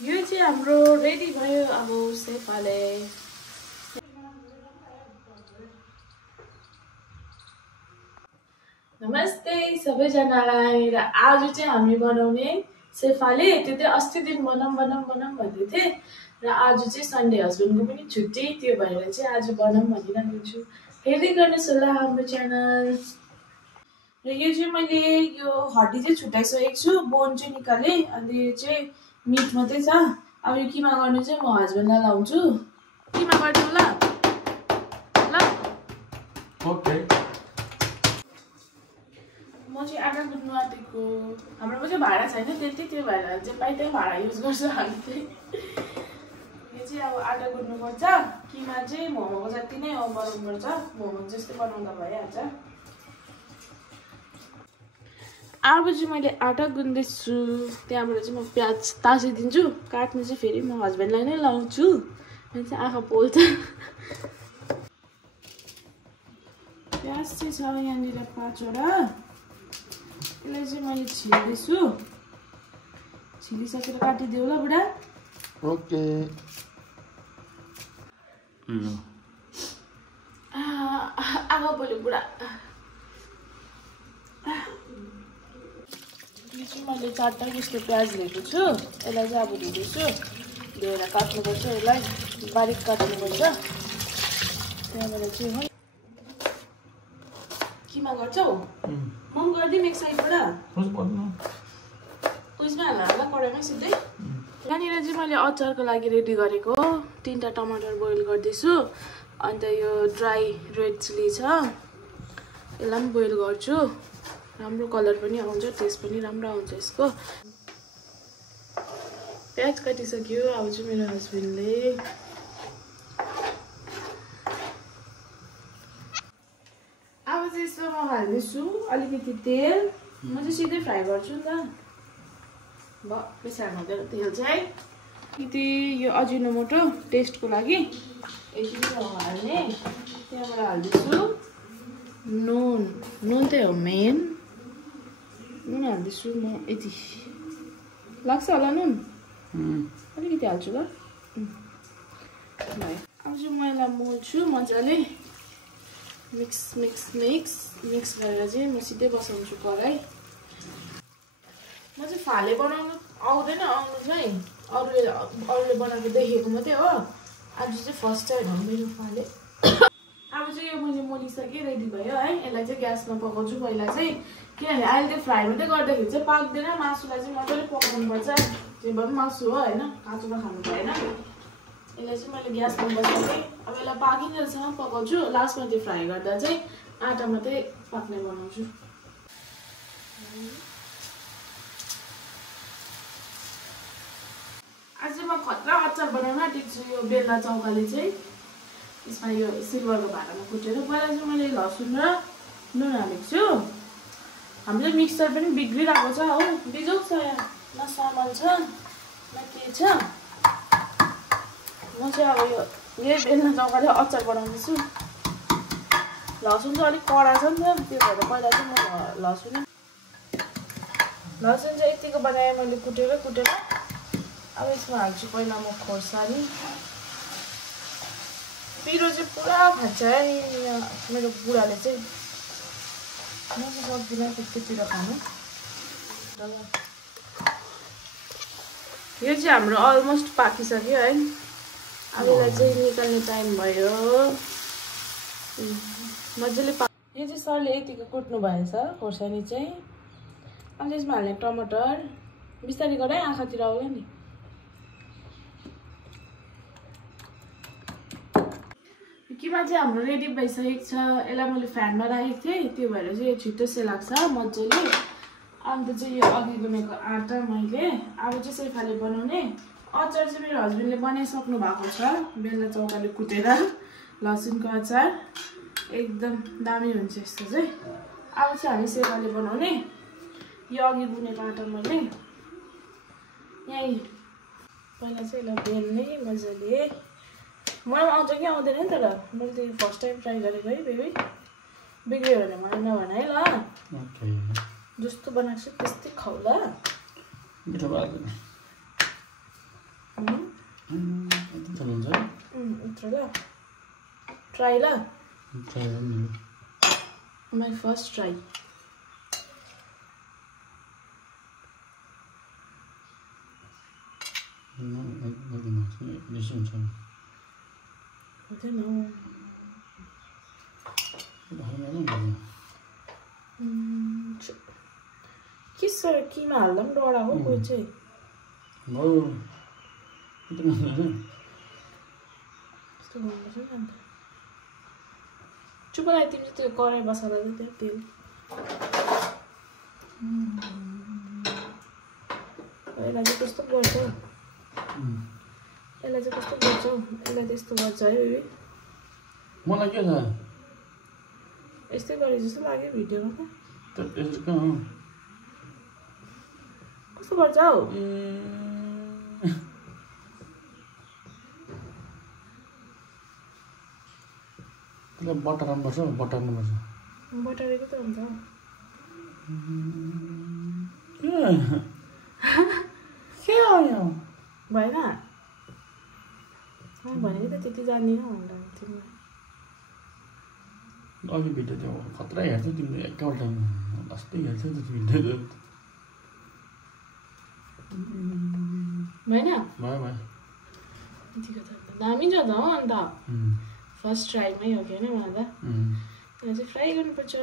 यो चाहिँ हाम्रो रेडी भयो अब सेफाले। नमस्ते सबैजनालाई। र आज चाहिँ हामी बनाउने सेफाले त्यो चाहिँ अस्ति दिन बनाऊँ भन्दै थिए र आज चाहिँ सन्डे हस्बेन्डको पनि छुट्टी, त्यो भएर चाहिँ आज बनाऊँ भनिरहेको छु। हेर्दै गर्नुहोस् होला हाम्रो च्यानल। र यो चाहिँ मैले यो हड्डी चाहिँ छुट्याइसकेको छु, बोन चाहिँ निकालेँ, अनि यो चाहिँ मिट मात्रै छ। अब यो किमा गर्ने चाहिँ म हस्बेन्डलाई लाउँछु। किमा गरिदिउँ ल ल। ओके। म चाहिँ आटा गुड्नु आँटेको। हाम्रोमा चाहिँ भाँडा छैन त्यति, त्यो भएर जे पाइ त्यही भाँडा युज गर्छ हामी चाहिँ। यो चाहिँ अब आटा गुड्नुपर्छ। किमा चाहिँ मोमोको जति नै बनाउनुपर्छ, मोमो जस्तै बनाउँदा भइहाल्छ। अब चाहिँ मैले आटा गुन्दैछु, त्यहाँबाट चाहिँ म प्याज तासिदिन्छु। काट्नु चाहिँ फेरि म हस्बेन्डलाई नै लाउँछु, अनि चाहिँ आँखा पोल्छ। प्याज चाहिँ छ यहाँनिर 5वटा। यसलाई चाहिँ मैले छिल्दैछु। छिलिसकेर काटिदिऊ ल बुढा। ओके। आगो पोल्यो बुढा। यो चाहिँ मैले 4टा जस्तो प्याज लिएको छु। यसलाई चाहिँ अब धुँदैछु। धोएर काट्नुपर्छ, यसलाई बारिक काट्नुपर्छ। त्यहाँबाट चाहिँ हो किमा गर्छौ? म पनि गरिदिउँ एक साइडबाट। उयसमा हाल्ला कराईमा सिधै। यहाँनिर चाहिँ मैले अचारको लागि रेडी गरेको 3टा टमाटर बोइल गर्दैछु। अन्त यो ड्राई रेड चिली छ, यसलाई पनि बोइल गर्छु। राम्रो कलर पनि आउँछ, टेस्ट पनि राम्रो आउँछ यसको। प्याज काटिसक्यो। अब चाहिँ मेरो हस्बेन्डले अब चाहिँ यसमा म हाल्दैछु अलिकति तेल। म चाहिँ सिधै फ्राई गर्छु नि त, बेसी हाल्नु हुँदैन तेल चाहिँ। यति यो अजिनोमोटो टेस्टको लागि यति नै हाल्ने। त्यहाँबाट हाल्दैछु नुन। नुन चाहिँ हो मेन। नुन हाल्दैछु म यति। लाग्छ होला नुन? अलिकति हाल्छु ल। भयो। अब चाहिँ म यसलाई मोल्छु मजाले। मिक्स गरेर चाहिँ म सिधै बसाउँछु कराई। म चाहिँ फाले बनाउनु आउँदैन, आउनु चाहिँ अरूले बनाएको देखेको मात्रै हो। आज चाहिँ फर्स्ट टाइम हो मेरो फाले। अब चाहिँ यो मैले मोलिसकेँ, रेडी भयो है। यसलाई चाहिँ ग्यासमा पकाउँछु पहिला चाहिँ, किनभने अहिले त्यो फ्राई मात्रै गर्दाखेरि चाहिँ पाक्दैन। मासुलाई चाहिँ मजाले पकाउनुपर्छ। जे भए पनि मासु हो होइन, काँचोमा खानु भएन। यसलाई चाहिँ मैले ग्यासमा बसाएँ। अब यसलाई पाकिन्जेलसम्म पकाउँछु। लास्टमा त्यो फ्राई गर्दा चाहिँ आटा मात्रै पाक्ने बनाउँछु। आज चाहिँ म खतरा अचार बनाउन आँटेको छु। यो बेल्ला चौकाले चाहिँ यसमा यो सिल्भरको भाँडामा कुटेर पहिला चाहिँ मैले लसुन र नुन हालेको छु। हाम्रो मिक्सर पनि बिग्रिरहेको छ हो, बिजोग छ यहाँ, न सामान छ न के छ। म चाहिँ अब यही बेल्ला चौकाले अचार बनाउँदैछु। लसुन चाहिँ अलिक कडा छ नि त, त्यो भएर पहिला चाहिँ म लसुन चाहिँ यतिको बनाएँ मैले कुटेर। अब यसमा हाल्छु पहिला म खोर्सानी। पिरो चाहिँ पुरा खान्छ है मेरो बुढाले चाहिँ, म चाहिँ सक्दिनँ त्यति पिरो खानु। यो चाहिँ हाम्रो अलमोस्ट पाकिसक्यो है। अब यसलाई चाहिँ निकाल्ने टाइम भयो। मजाले यो चाहिँ सरले यतिको कुट्नु भएछ खोर्सानी चाहिँ। अब यसमा हाल्ने टमाटर बिस्तारै गर है, आँखातिर आउला नि। किमा चाहिँ हाम्रो रेडी भइसकेको छ। यसलाई मैले फ्यानमा राखेको थिएँ, त्यो भएर चाहिँ यो छिट्टो सेलाएको छ मजाले। अन्त चाहिँ यो अघि गुनेको आटा मैले अब चाहिँ सेफाले बनाउने। अचार चाहिँ मेरो हस्बेन्डले बनाइसक्नु भएको छ, बेल्ला चौकाले कुटेर लसुनको अचार। एकदम दामी हुन्छ यस्तो चाहिँ। अब चाहिँ हामी सेफाले बनाउने। यो अघि गुनेको आटा मैले यहीँ पहिला चाहिँ यसलाई बेल्ने मजाले। मलाई आउँछ कि आउँदैन नि, तर मैले त फर्स्ट टाइम ट्राई गरेको है बेबी। बिग्रियो भने मलाई नभन है ल। जस्तो बनाएको छु त्यस्तै खाऊ ल। after la. Try la. Try only. My first try. No, this one. I don't know. के सर किमा हाल्दा पनि डरा हो कोही चाहिँ यस्तो गर्नुपर्छ नि अन्त चुप लाइ तिमी त्यो कराई बसाल्दा चाहिँ त्यहाँ तेल यसलाई चाहिँ कस्तो गर्छौ यसलाई चाहिँ कस्तो गर्छौ यसलाई त्यस्तो गर्छ है बेबी मलाई के छ यस्तै गरे जस्तो लाग्यो भिडियोमा त कस्तो गर्छ हौ त्यसलाई बटार्नुपर्छ बटार्नुपर्छ बटारेको त हुन्छ के आयो भएन भनेको त त्यति जान्दिनँ भनेर तिमीलाई अघि भिडियो त्यो खतरा हेर्छौ तिमीले एकैपल्ट लास्टै हेर्छौ त्यो भिडियो भएन भयो भयो यतिको त दामी छ त हो अन्त फर्स्ट ट्राईमै हो कि होइन मलाई त यसलाई चाहिँ फ्राई गर्नुपर्छ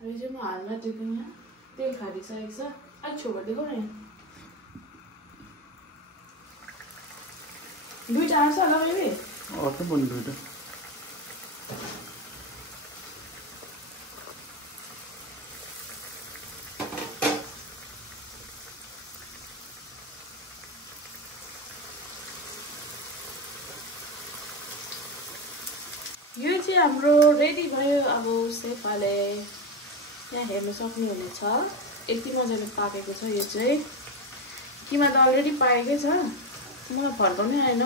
अहिले चाहिँ म हाल्न टेको यहाँ तेल खारिसकेको छ अलिक छेउ गरिदिएको न यहाँ दुईवटा आँट्छ होला बेबी अटो पनि दुईवटा यो चाहिँ हाम्रो रेडी भयो अब सेफाले यहाँ हेर्न सक्नुहुनेछ यति मजाले पाकेको छ यो चाहिँ किमा त अलरेडी पाकेकै छ मलाई फर्काउनै आएन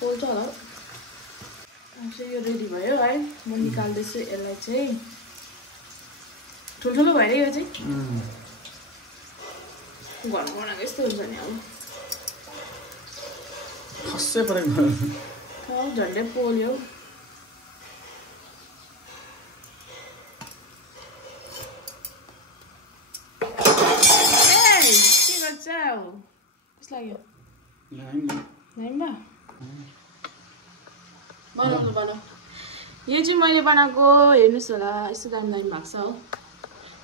पोल्छ होला चाहिँ यो रेडी भयो है म निकाल्दैछु यसलाई चाहिँ ठुल्ठुलो भएर यो चाहिँ घरमा बनाएको यस्तो हुन्छ नि अब खस्सै परेको झन्डै पोल्यो के गर्छ कस्तो लाग्यो बनाउनु बनाऊ यो चाहिँ मैले बनाएको हेर्नुहोस् होला यस्तो दामी दामी भएको छ हो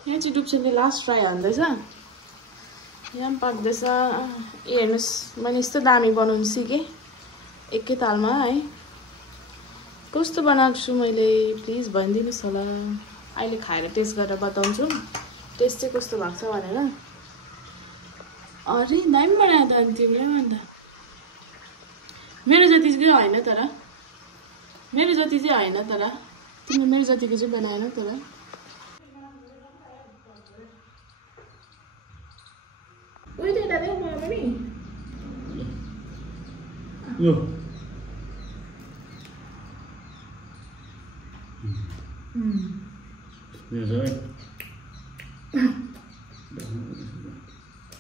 यहाँ चाहिँ डुप्सेनले लास्ट फ्राई हाल्दैछ यहाँ पनि पाक्दैछ हेर्नुहोस् मैले यस्तो दामी बनाउनु सिकेँ एकै तालमा है कस्तो बनाएको छु मैले प्लिज भनिदिनुहोस् होला अहिले खाएर टेस्ट गरेर बताउँछु टेस्ट चाहिँ कस्तो भएको छ भनेर अरे दामी बनायो त अनि तिमीले पनि अन्त मेरो जति चाहिँ होइन तर मेरो जति चाहिँ होइन तर तिमीले मेरो जतिको चाहिँ बनाएन तर उयो त यता देऊ मलाई पनि यो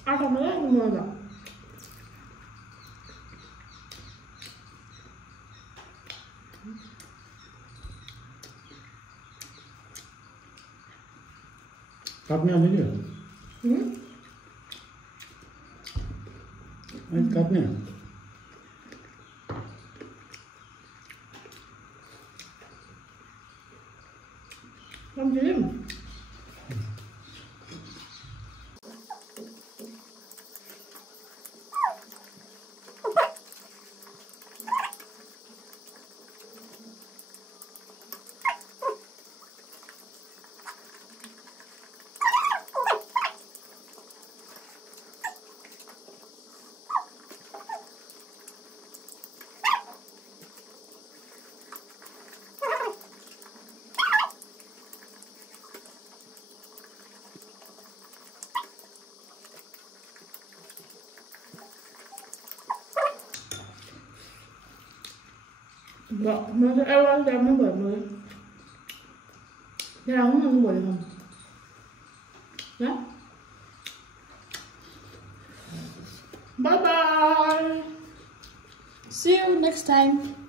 आटा मलाई मजा काट्ने आउँदैन अनि काट्ने Enggak, masa ewan kamu banget. Ya kamu mau boleh kamu. Ya? Bye bye. See you next time.